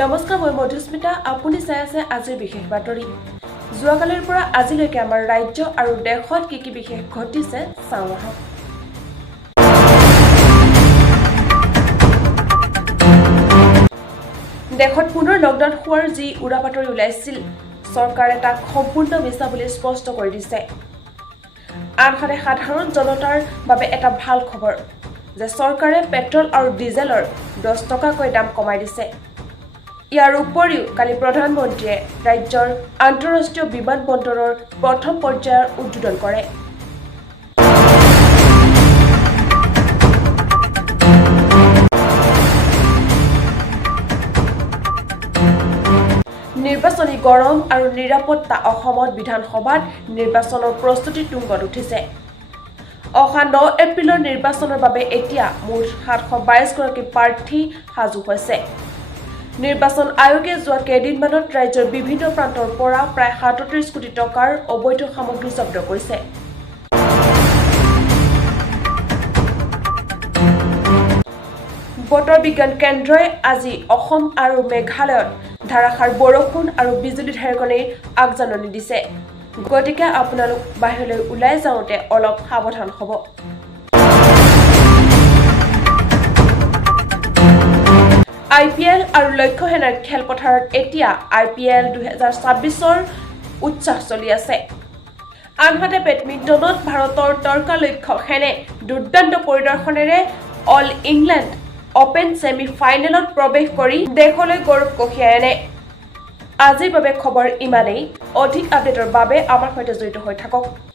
নমস্কাৰ মই মধুস্মিতা আপুনি চাই আছে আজিৰ বিশেষ বাতৰি যোৱাকালিৰ পৰা আজিলৈকে আমাৰ ৰাজ্য আৰু দেশত কি বিশেষ ঘটিছে চাওঁ আহক দেশত পুনৰ লকডাউন হোৱাৰ যি উৰাবাতৰি ওলাইছিল চৰকাৰে তাক সম্পূৰ্ণ মিছা বুলি স্পষ্ট কৰি দিছে আনহাতে সাধাৰণ জনতাৰ বাবে এটা ভাল খবৰ যে চৰকাৰে পেট্ৰল আৰু ডিজেলৰ 10 টকাকৈ দাম কমাই দিছে ইয়াৰ উপৰিও কালি প্ৰধানমন্ত্ৰীয়ে ৰাজ্যৰ আন্তঃৰাষ্ট্ৰীয় বিমানবন্দৰৰ প্ৰথম পৰ্যায়ৰ উদ্বোধন কৰে নিৰ্বাচনী গৰম আৰু নিৰাপত্তা অসমত বিধানসভাত নিৰ্বাচনৰ প্ৰস্তুতি তুংগত উঠিছে অহা 9 এপ্ৰিলৰ নিৰ্বাচনৰ বাবে এতিয়া মুঠ 722 গৰাকী প্ৰাৰ্থী সাজু হৈছে নিৰ্বাচন আয়োগে যোৱা কেইদিনমানত ৰাজ্যৰ বিভিন্ন প্ৰান্তৰ পৰা প্ৰায় 37 কোটি টকাৰ অবৈধ সামগ্ৰী জব্দ কৰিছে বতৰ বিজ্ঞান কেন্দ্ৰই আজি অসম আৰু মেঘালয়ত ধাৰাসাৰ বৰষুণ আৰু বিজুলী ঢেৰেকণিৰ আগজাননী দিছে গতিকে আপোনালোক বাহিৰলৈ ওলাই যাওঁতে অলপ সাৱধান হ'ব IPL আৰু লক্ষ্য সেনাৰ খেলপথাৰত এতিয়া IPL 2026ৰ উৎসাহ চলি আছে আনহাতে বেডমিণ্টনত ভাৰতৰ তৰ্কা লক্ষ্য সেনে দুৰ্দান্ত পৰিদৰ্শনেৰে অল ইংলেণ্ড ওপেন সেমি ফাইনেলত প্ৰৱেশ কৰি দেশলৈ গৌৰৱ কঢ়িয়াই আনে আজিৰ বাবে খবৰ ইমানেই অধিক আপডেটৰ বাবে আমাৰ সৈতে জড়িত হৈ থাকক